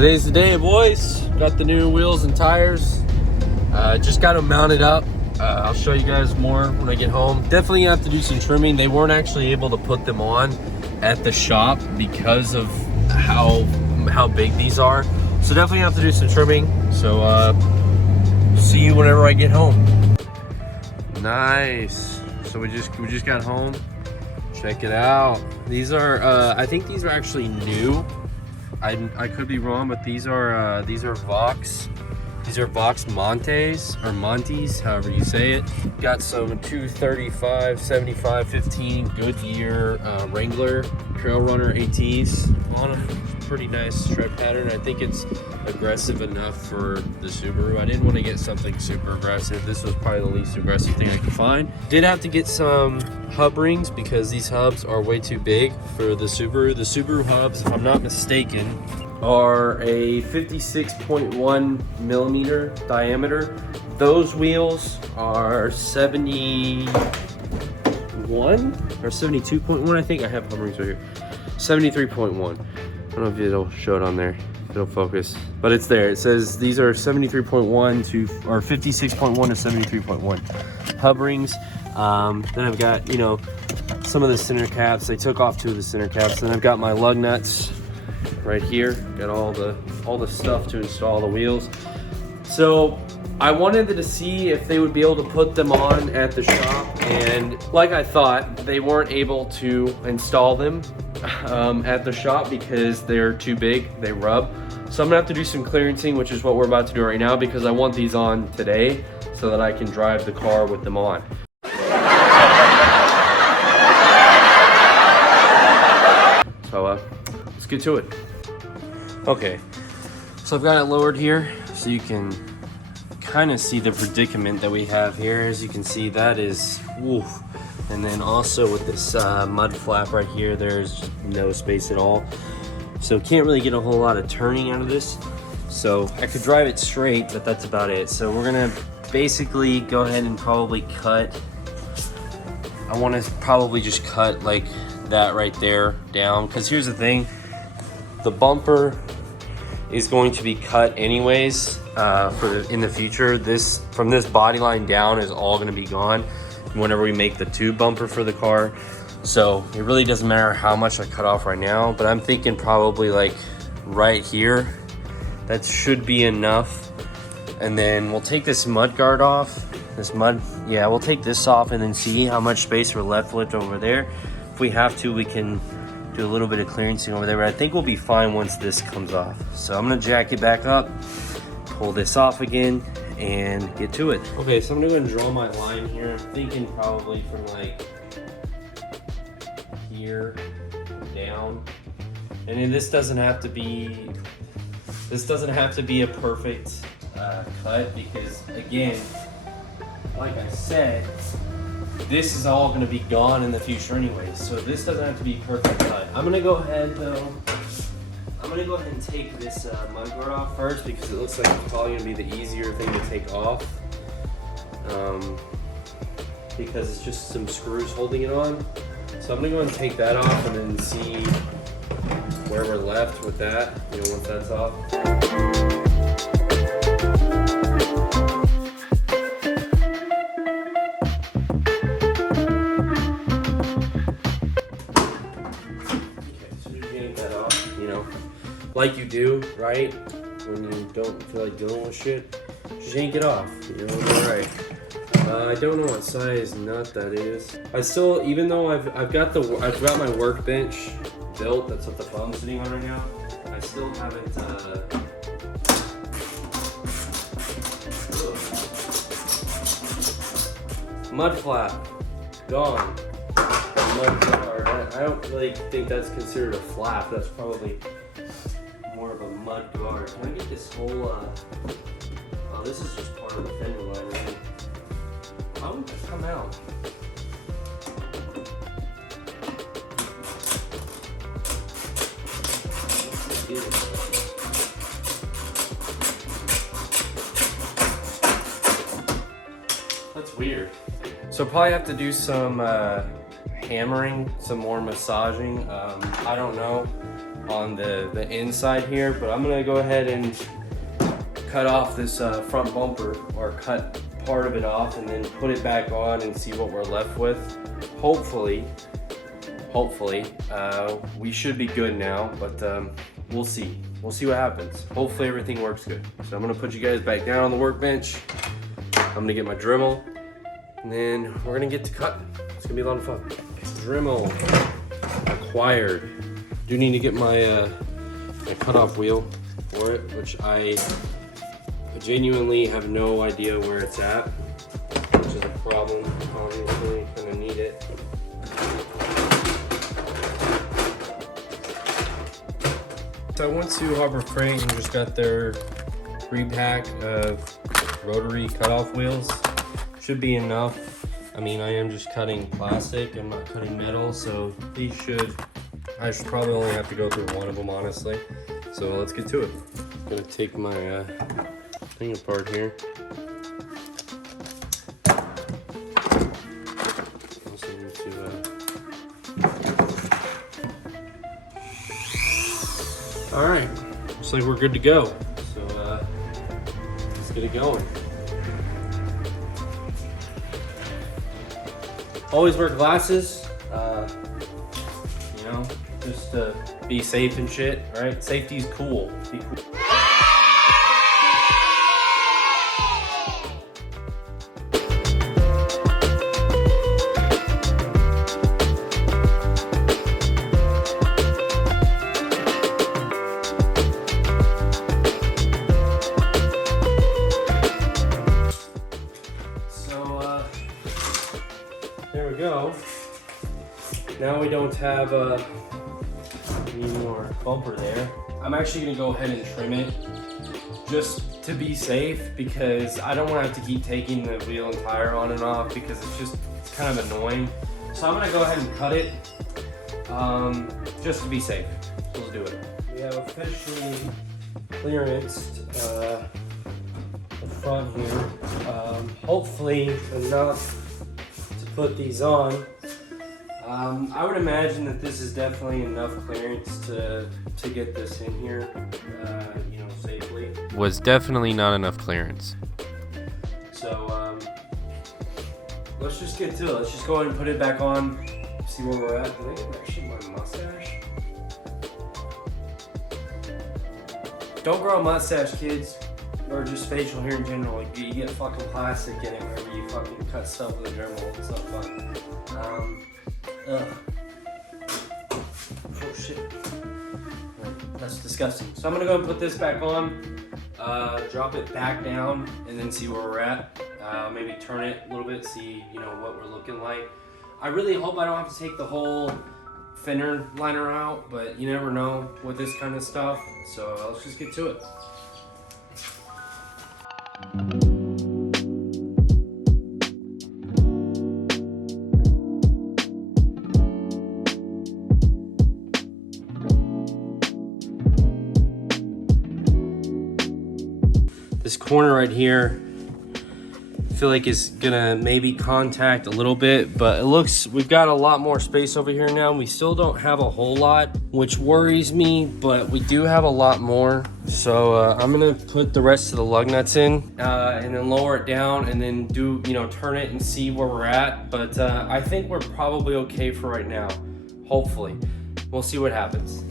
Today's the day, boys. Got the new wheels and tires. Just got them mounted up. I'll show you guys more when I get home. Definitely have to do some trimming. They weren't actually able to put them on at the shop because of how big these are. So definitely have to do some trimming. So see you whenever I get home. Nice. So we just got home. Check it out. These are I think these are actually new. I could be wrong, but these are Vox. These are Vox Montes or Montes, however you say it. Got some 235, 75, 15 Goodyear Wrangler Trail Runner ATs on a pretty nice stripe pattern. I think it's aggressive enough for the Subaru. I didn't want to get something super aggressive. This was probably the least aggressive thing I could find. Did have to get some hub rings because these hubs are way too big for the Subaru. The Subaru hubs, if I'm not mistaken, are a 56.1 millimeter diameter. Those wheels are 71 or 72.1. I think I have hub rings right here. 73.1. I don't know if it'll show it on there. It'll focus, but it's there. It says these are 73.1 to or 56.1 to 73.1 hub rings. Then I've got, you know, some of the center caps. They took off 2 of the center caps. Then I've got my lug nuts right here. Got all the stuff to install the wheels. So I wanted to see if they would be able to put them on at the shop, and like I thought, they weren't able to install them at the shop because they're too big. They rub. So I'm gonna have to do some clearancing, which is what we're about to do right now, because I want these on today so that I can drive the car with them on. So let's get to it. Okay, so I've got it lowered here so you can kind of see the predicament that we have here. As you can see, that is woof. And then also with this mud flap right here, there's no space at all. So can't really get a whole lot of turning out of this. So I could drive it straight, but that's about it. So we're gonna basically go ahead and probably cut. I wanna probably just cut like that right there down. Because here's the thing, the bumper is going to be cut anyways in the future. This, from this body line down, is all gonna be gone whenever we make the tube bumper for the car. So it really doesn't matter how much I cut off right now, but I'm thinking probably like right here. That should be enough. And then we'll take this mud guard off. We'll take this off and then see how much space we're left with over there. If we have to, we can do a little bit of clearancing over there, but I think we'll be fine once this comes off. So I'm gonna jack it back up, pull this off again, and get to it. Okay, so I'm gonna go and draw my line here. I'm thinking probably from like here down. And then this doesn't have to be a perfect cut, because again, like I said, this is all gonna be gone in the future anyway. So this doesn't have to be perfect cut. I'm gonna go ahead though. I'm gonna go ahead and take this mud guard off first, because it looks like it's probably gonna be the easier thing to take off. Because it's just some screws holding it on. So I'm gonna go ahead and take that off and then see where we're left with that, you know, once that's off. Like you do, right? When you don't feel like dealing with shit, just yank it off. You know, alright. I don't know what size nut that is. I still, even though I've got my workbench built. That's what the phone's sitting on right now. I still haven't. Mud flap, gone. Mud guard. I don't really think that's considered a flap. That's probably more of a mud guard. Can I get this whole, oh, this is just part of the fender line, right? How would that come out? That's weird. So probably have to do some hammering, some more massaging. I don't know. on the inside here, but I'm gonna go ahead and cut off this front bumper, or cut part of it off, and then put it back on and see what we're left with. Hopefully, we should be good now, but we'll see. We'll see what happens. Hopefully everything works good. So I'm gonna put you guys back down on the workbench. I'm gonna get my Dremel, and then we're gonna get to cutting. It's gonna be a lot of fun. Dremel acquired. Do need to get my cutoff wheel for it, which I genuinely have no idea where it's at, which is a problem. Obviously, gonna need it. So I went to Harbor Freight and just got their 3-pack of rotary cutoff wheels. Should be enough. I mean, I am just cutting plastic, I'm not cutting metal, so these I should probably only have to go through one of them, honestly. So let's get to it. I'm gonna take my thing apart here. All right, looks like we're good to go. So let's get it going. Always wear glasses, you know, just to be safe and shit, right? Safety's cool. Be cool. There we go. Now we don't have any more bumper there. I'm actually gonna go ahead and trim it just to be safe, because I don't want to have to keep taking the wheel and tire on and off, because it's kind of annoying. So I'm gonna go ahead and cut it just to be safe. So let's do it. We have officially clearanced the front here. Hopefully enough put these on. I would imagine that this is definitely enough clearance to get this in here, you know, safely. Was definitely not enough clearance. So let's just get to it. Let's just go ahead and put it back on, see where we're at. Did I get actually my mustache? Don't grow a mustache, kids. Or just facial hair in general. Like, you get fucking plastic in it whenever you fucking cut stuff with a Dremel. It's not fun. Ugh. Oh shit. That's disgusting. So I'm gonna go and put this back on, drop it back down, and then see where we're at. Maybe turn it a little bit, see, you know, what we're looking like. I really hope I don't have to take the whole fender liner out, but you never know with this kind of stuff. So let's just get to it. This corner right here, I feel like is gonna maybe contact a little bit, but it looks, we've got a lot more space over here now. We still don't have a whole lot, which worries me, but we do have a lot more. So I'm gonna put the rest of the lug nuts in and then lower it down, and then do, you know, turn it and see where we're at. But I think we're probably okay for right now. Hopefully, we'll see what happens.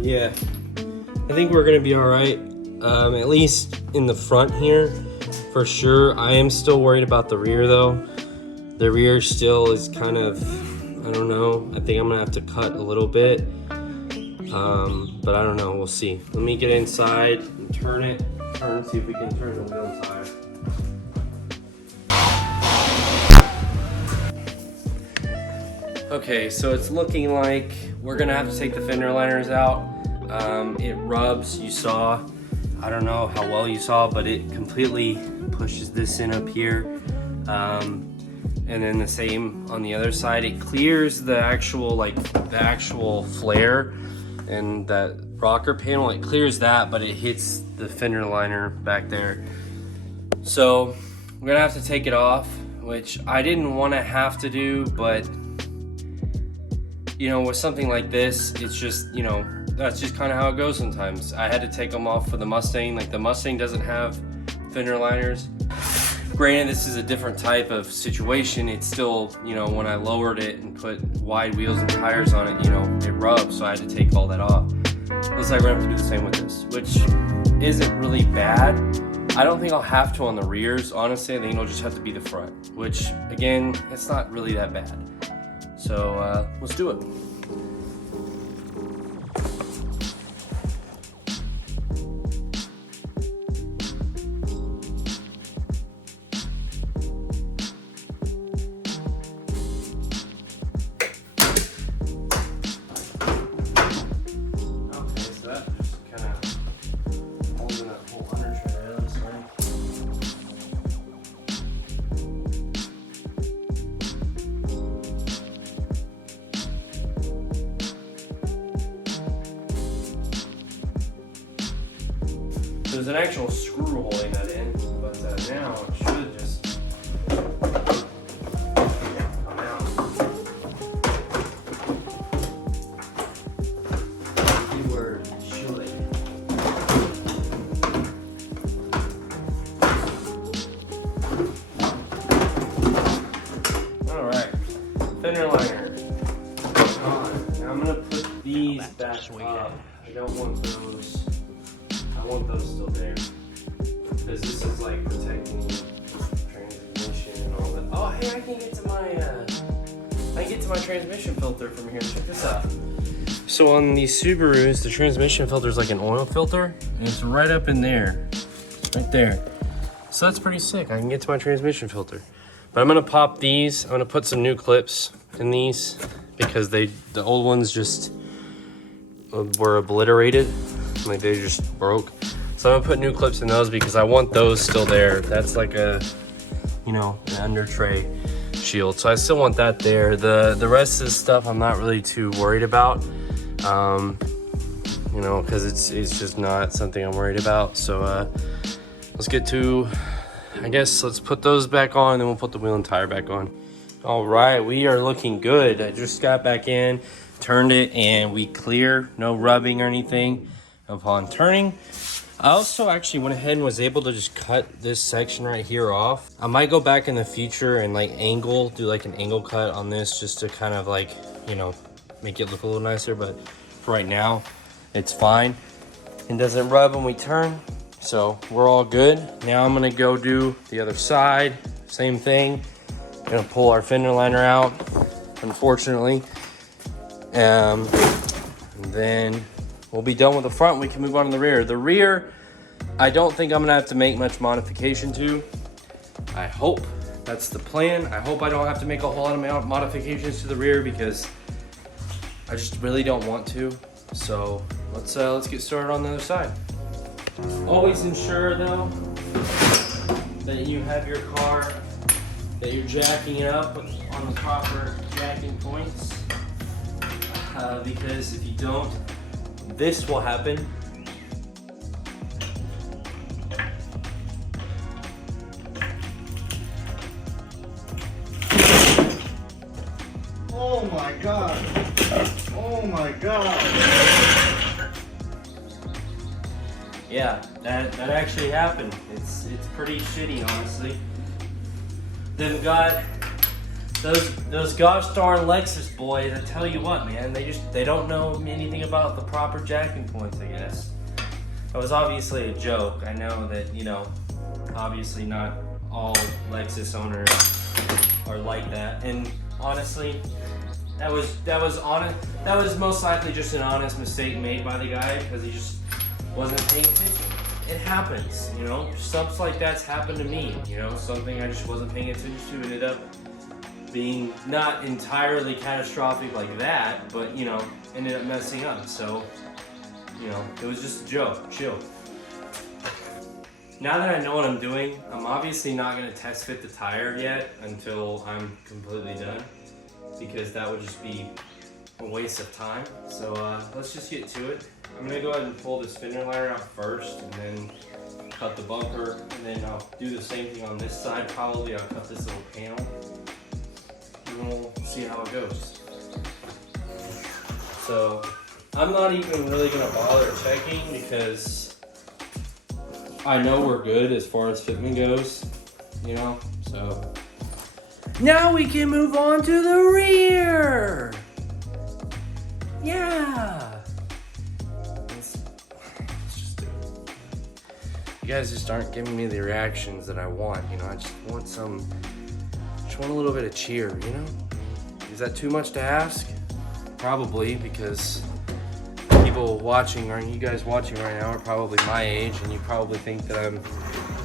Yeah, I think we're gonna be all right, at least in the front here, for sure. I am still worried about the rear though. The rear still is kind of, I don't know. I think I'm gonna have to cut a little bit, but I don't know, we'll see. Let me get inside and see if we can turn the wheel and tire. Okay, so it's looking like we're gonna have to take the fender liners out. It rubs, you saw. I don't know how well you saw, but it completely pushes this in up here. And then the same on the other side. It clears the actual flare and that rocker panel. It clears that, but it hits the fender liner back there. So we're gonna have to take it off, which I didn't want to have to do, but you know, with something like this, it's just, you know, that's just kind of how it goes sometimes. I had to take them off for the Mustang. Like, the Mustang doesn't have fender liners. Granted, this is a different type of situation. It's still, you know, when I lowered it and put wide wheels and tires on it, you know, it rubbed, so I had to take all that off. Looks like we're gonna have to do the same with this, which isn't really bad. I don't think I'll have to on the rears, honestly. I think it'll just have to be the front, which, again, it's not really that bad. So let's do it. Okay, so that just kind of holding that whole undertray out of this way. There's an actual screw holding that in, but now it should just come out. Keyword should. Alright, fender liner on. Now I'm gonna put these back up. I don't want those. I want those still there, because this is like protecting the transmission and all that. Oh, hey, I can get to my transmission filter from here. Check this out. So on these Subarus, the transmission filter is like an oil filter, and it's right up in there, right there. So that's pretty sick. I can get to my transmission filter. But I'm gonna pop these. I'm gonna put some new clips in these because the old ones just were obliterated. Like, they just broke. So I'm gonna put new clips in those because I want those still there. That's like a, you know, an under tray shield. So I still want that there. The rest of the stuff I'm not really too worried about. You know, because it's just not something I'm worried about. So let's get to, I guess let's put those back on, and then we'll put the wheel and tire back on. All right, we are looking good. I just got back in, turned it, and we clear. No rubbing or anything upon turning. I also actually went ahead and was able to just cut this section right here off. I might go back in the future and like do like an angle cut on this, just to kind of like, you know, make it look a little nicer. But for right now, it's fine. It doesn't rub when we turn, so we're all good. Now I'm gonna go do the other side, same thing. Gonna pull our fender liner out, unfortunately. And then we'll be done with the front. We can move on to the rear. The rear, I don't think I'm gonna have to make much modification to. I hope that's the plan. I hope I don't have to make a whole lot of modifications to the rear, because I just really don't want to. So let's get started on the other side. Always ensure though that you have your car, that you're jacking it up on the proper jacking points, because if you don't, this will happen. Oh my God. Oh my God. Yeah, that actually happened. It's pretty shitty, honestly. They've got those gosh darn Lexus boys. I tell you what, man, they don't know anything about the proper jacking points, I guess. It was obviously a joke. I know that, you know, obviously not all Lexus owners are like that. And honestly, that was most likely just an honest mistake made by the guy, because he just wasn't paying attention. It happens, you know. Stuff like that's happened to me, you know. Something I just wasn't paying attention to ended up being not entirely catastrophic like that, but, you know, ended up messing up. So, you know, it was just a joke. Chill. Now that I know what I'm doing, I'm obviously not going to test fit the tire yet until I'm completely done, because that would just be a waste of time. So let's just get to it. I'm gonna go ahead and pull this fender liner out first, and then cut the bumper, and then I'll do the same thing on this side. Probably I'll cut this little panel, and we'll see how it goes. So I'm not even really gonna bother checking because I know we're good as far as fitment goes, you know, so. Now we can move on to the rear. Yeah. Let's just do it. You guys just aren't giving me the reactions that I want, you know. I just want a little bit of cheer, you know. Is that too much to ask? Probably, because people watching, or you guys watching right now are probably my age, and you probably think that I'm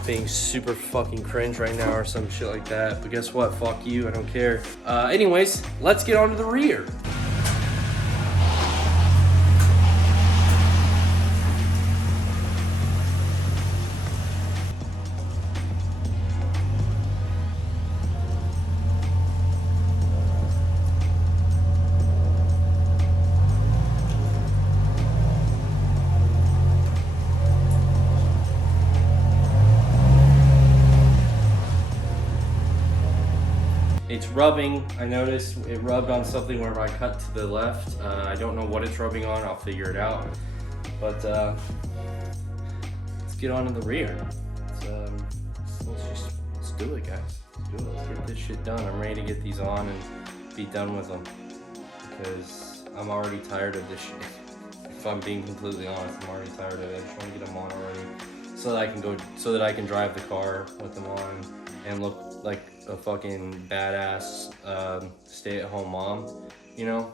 being super fucking cringe right now or some shit like that. But guess what? Fuck you, I don't care. Anyways, let's get on to the rear. It's rubbing. I noticed it rubbed on something where I cut to the left. I don't know what it's rubbing on. I'll figure it out. But let's get on to the rear. Let's do it, guys. Let's do it. Let's get this shit done. I'm ready to get these on and be done with them because I'm already tired of this shit. If I'm being completely honest, I'm already tired of it. I just want to get them on already so that I can drive the car with them on and look like a fucking badass stay-at-home mom, you know,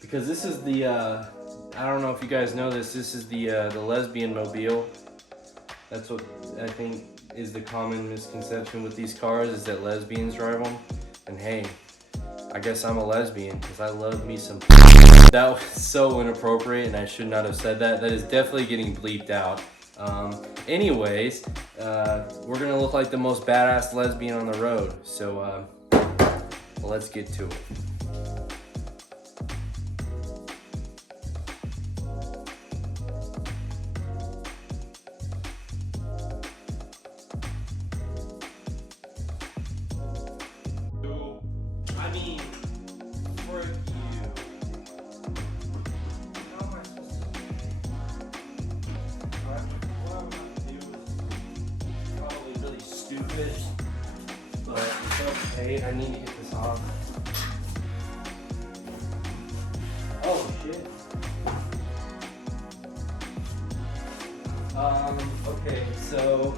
because this is the I don't know if you guys know this is the lesbian mobile. That's what I think is the common misconception with these cars, is that lesbians drive them. And hey, I guess I'm a lesbian because I love me some. That was so inappropriate and I should not have said that. That is definitely getting bleeped out. Anyways, we're gonna look like the most badass lesbian on the road, so let's get to it. I mean, frick you. How am I supposed to what I'm gonna do is probably really stupid, but it's okay. I need to get this off. Oh shit. Okay, so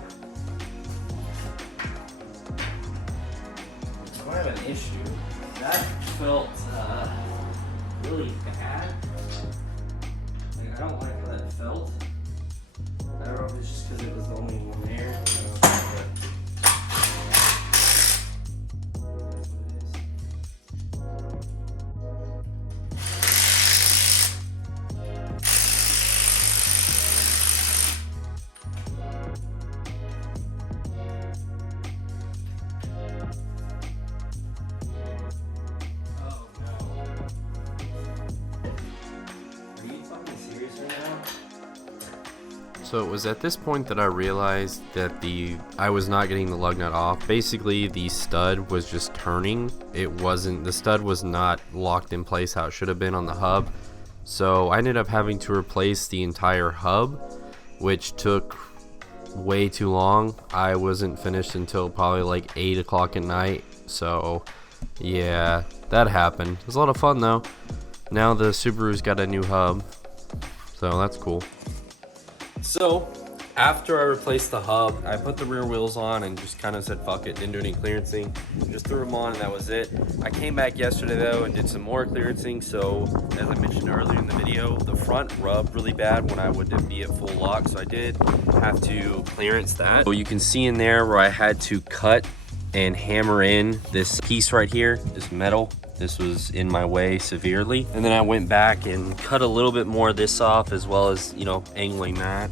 I have an issue. That felt really bad. Like, I don't like how that felt. I don't know if it's just because it was the only one there. Oh no. Are you fucking serious right now? So it was at this point that I realized that I was not getting the lug nut off. Basically, the stud was just turning. The stud was not locked in place how it should have been on the hub. So I ended up having to replace the entire hub, which took way too long. I wasn't finished until probably like 8 o'clock at night. So yeah, that happened. It was a lot of fun though. Now the Subaru's got a new hub, so that's cool. So, after I replaced the hub, I put the rear wheels on and just kind of said fuck it, didn't do any clearancing. Just threw them on and that was it. I came back yesterday though and did some more clearancing, so as I mentioned earlier in the video, the front rubbed really bad when I would be at full lock, so I did have to clearance that. So you can see in there where I had to cut and hammer in this piece right here, this metal. This was in my way severely. And then I went back and cut a little bit more of this off, as well as, you know, angling that.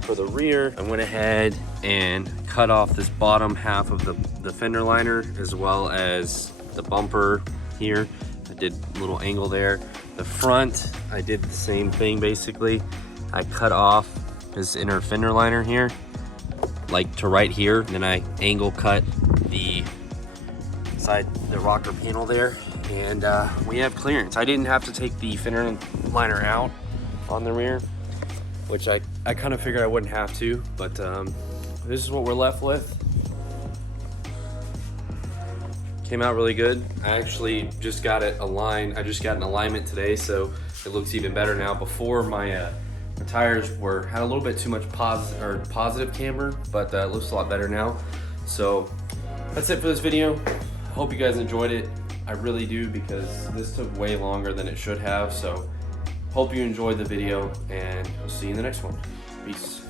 For the rear, I went ahead and cut off this bottom half of the fender liner, as well as the bumper here. I did a little angle there. The front, I did the same thing basically. I cut off this inner fender liner here, like to right here. Then I angle cut the rocker panel there, and we have clearance. I didn't have to take the fender liner out on the rear, which I kind of figured I wouldn't have to, but this is what we're left with. Came out really good. I actually just got it aligned. I just got an alignment today, so it looks even better now. Before my tires had a little bit too much positive camber, but it looks a lot better now. So that's it for this video. I hope you guys enjoyed it. I really do, because this took way longer than it should have. So hope you enjoyed the video, and I'll see you in the next one. Peace.